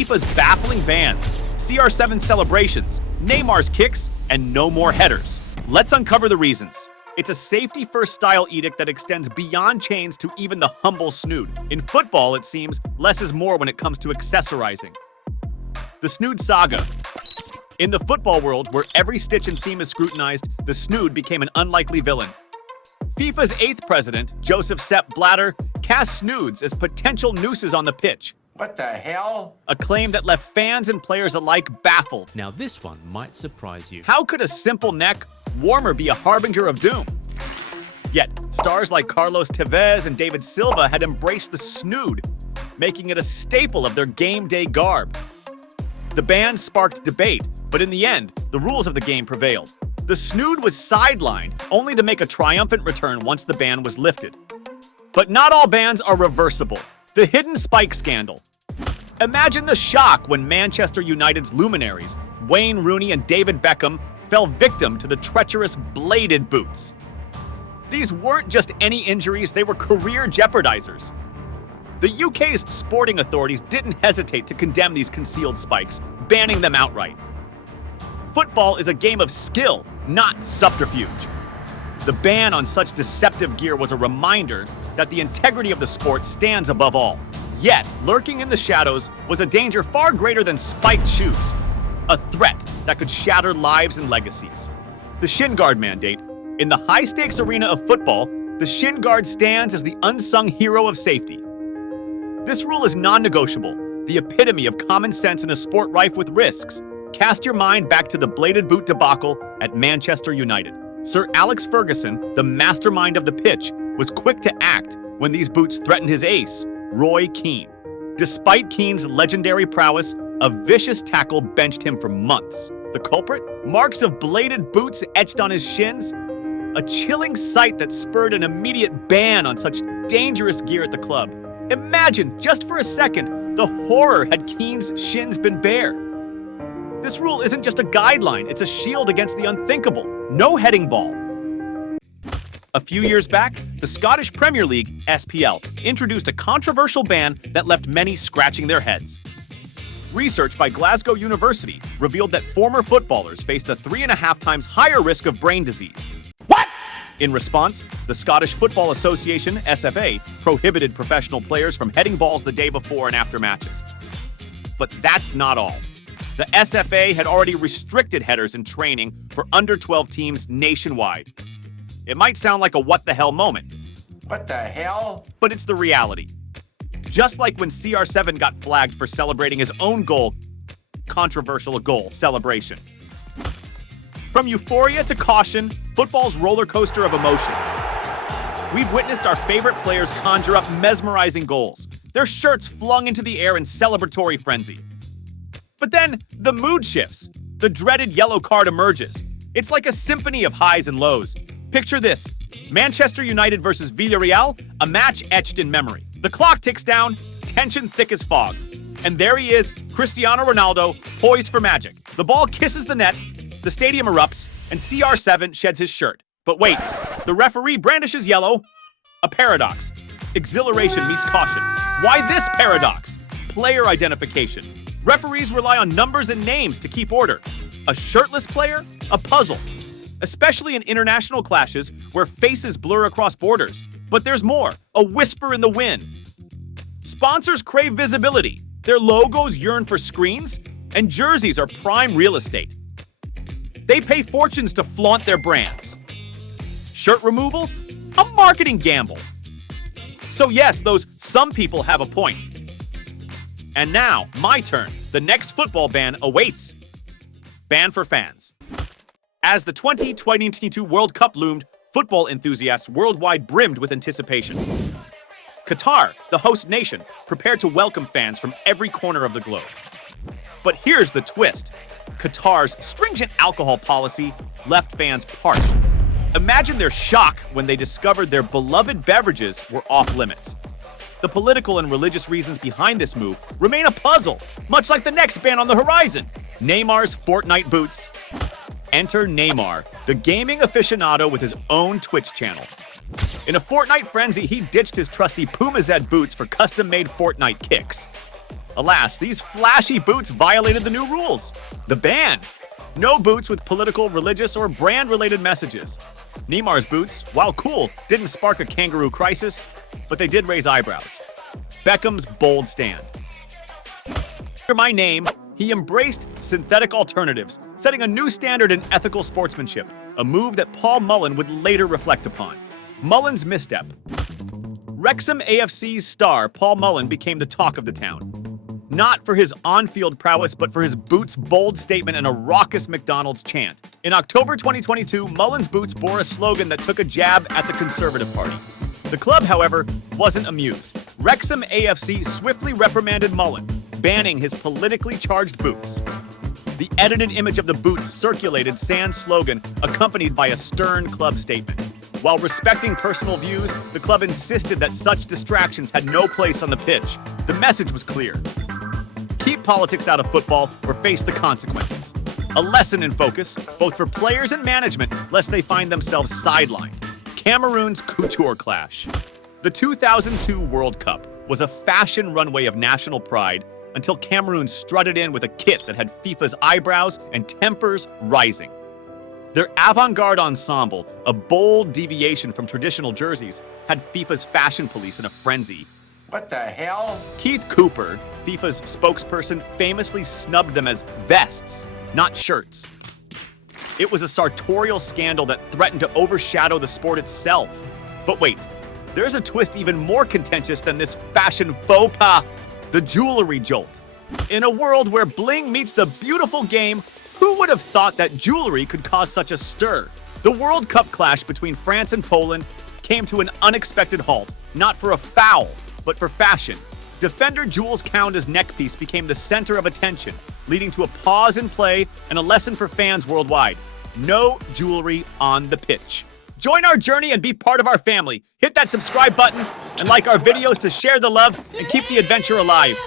FIFA's baffling bans, CR7 celebrations, Neymar's kicks, and no more headers. Let's uncover the reasons. It's a safety-first style edict that extends beyond chains to even the humble snood. In football, it seems, less is more when it comes to accessorizing. The snood saga. In the football world, where every stitch and seam is scrutinized, the snood became an unlikely villain. FIFA's 8th president, Joseph Sepp Blatter, cast snoods as potential nooses on the pitch. What the hell? A claim that left fans and players alike baffled. Now this one might surprise you. How could a simple neck warmer be a harbinger of doom? Yet, stars like Carlos Tevez and David Silva had embraced the snood, making it a staple of their game day garb. The ban sparked debate, but in the end, the rules of the game prevailed. The snood was sidelined, only to make a triumphant return once the ban was lifted. But not all bans are reversible. The hidden spike scandal. Imagine the shock when Manchester United's luminaries, Wayne Rooney and David Beckham, fell victim to the treacherous bladed boots. These weren't just any injuries, they were career jeopardizers. The UK's sporting authorities didn't hesitate to condemn these concealed spikes, banning them outright. Football is a game of skill, not subterfuge. The ban on such deceptive gear was a reminder that the integrity of the sport stands above all. Yet, lurking in the shadows was a danger far greater than spiked shoes, a threat that could shatter lives and legacies. The shin guard mandate. In the high-stakes arena of football, the shin guard stands as the unsung hero of safety. This rule is non-negotiable, the epitome of common sense in a sport rife with risks. Cast your mind back to the bladed boot debacle at Manchester United. Sir Alex Ferguson, the mastermind of the pitch, was quick to act when these boots threatened his ace, Roy Keane. Despite Keane's legendary prowess, a vicious tackle benched him for months. The culprit? Marks of bladed boots etched on his shins? A chilling sight that spurred an immediate ban on such dangerous gear at the club. Imagine, just for a second, the horror had Keane's shins been bare. This rule isn't just a guideline, it's a shield against the unthinkable. No heading ball. A few years back, the Scottish Premier League, SPL, introduced a controversial ban that left many scratching their heads. Research by Glasgow University revealed that former footballers faced a 3.5 times higher risk of brain disease. What? In response, the Scottish Football Association, SFA, prohibited professional players from heading balls the day before and after matches. But that's not all. The SFA had already restricted headers in training for under-12 teams nationwide. It might sound like a what-the-hell moment. What the hell? But it's the reality. Just like when CR7 got flagged for celebrating his own goal, controversial goal celebration. From euphoria to caution, football's roller coaster of emotions. We've witnessed our favorite players conjure up mesmerizing goals, their shirts flung into the air in celebratory frenzy. But then, the mood shifts. The dreaded yellow card emerges. It's like a symphony of highs and lows. Picture this. Manchester United versus Villarreal, a match etched in memory. The clock ticks down, tension thick as fog. And there he is, Cristiano Ronaldo, poised for magic. The ball kisses the net, the stadium erupts, and CR7 sheds his shirt. But wait, the referee brandishes yellow. A paradox. Exhilaration meets caution. Why this paradox? Player identification. Referees rely on numbers and names to keep order. A shirtless player? A puzzle. Especially in international clashes where faces blur across borders. But there's more. A whisper in the wind. Sponsors crave visibility. Their logos yearn for screens, and jerseys are prime real estate. They pay fortunes to flaunt their brands. Shirt removal? A marketing gamble. So yes, those some people have a point. And now, my turn. The next football ban awaits. Ban for fans. As the 2022 World Cup loomed, football enthusiasts worldwide brimmed with anticipation. Qatar, the host nation, prepared to welcome fans from every corner of the globe. But here's the twist. Qatar's stringent alcohol policy left fans parched. Imagine their shock when they discovered their beloved beverages were off limits. The political and religious reasons behind this move remain a puzzle, much like the next ban on the horizon. Neymar's Fortnite boots. Enter Neymar, the gaming aficionado with his own Twitch channel. In a Fortnite frenzy, he ditched his trusty Puma Z boots for custom-made Fortnite kicks. Alas, these flashy boots violated the new rules. The ban. No boots with political, religious, or brand-related messages. Neymar's boots, while cool, didn't spark a kangaroo crisis, but they did raise eyebrows. Beckham's bold stand. Under my name, he embraced synthetic alternatives, setting a new standard in ethical sportsmanship, a move that Paul Mullen would later reflect upon. Mullen's misstep. Wrexham AFC's star, Paul Mullen, became the talk of the town. Not for his on-field prowess, but for his boots' bold statement and a raucous McDonald's chant. In October 2022, Mullen's boots bore a slogan that took a jab at the Conservative Party. The club, however, wasn't amused. Wrexham AFC swiftly reprimanded Mullen, banning his politically charged boots. The edited image of the boots circulated sans slogan, accompanied by a stern club statement. While respecting personal views, the club insisted that such distractions had no place on the pitch. The message was clear. Keep politics out of football or face the consequences. A lesson in focus, both for players and management, lest they find themselves sidelined. Cameroon's couture clash. The 2002 World Cup was a fashion runway of national pride until Cameroon strutted in with a kit that had FIFA's eyebrows and tempers rising. Their avant-garde ensemble, a bold deviation from traditional jerseys, had FIFA's fashion police in a frenzy. What the hell? Keith Cooper, FIFA's spokesperson, famously snubbed them as vests, not shirts. It was a sartorial scandal that threatened to overshadow the sport itself. But wait, there's a twist even more contentious than this fashion faux pas: the jewelry jolt. In a world where bling meets the beautiful game, who would have thought that jewelry could cause such a stir? The World Cup clash between France and Poland came to an unexpected halt, not for a foul, but for fashion. Defender Jules Kounda's neckpiece became the center of attention, leading to a pause in play and a lesson for fans worldwide. No jewelry on the pitch. Join our journey and be part of our family. Hit that subscribe button and like our videos to share the love and keep the adventure alive.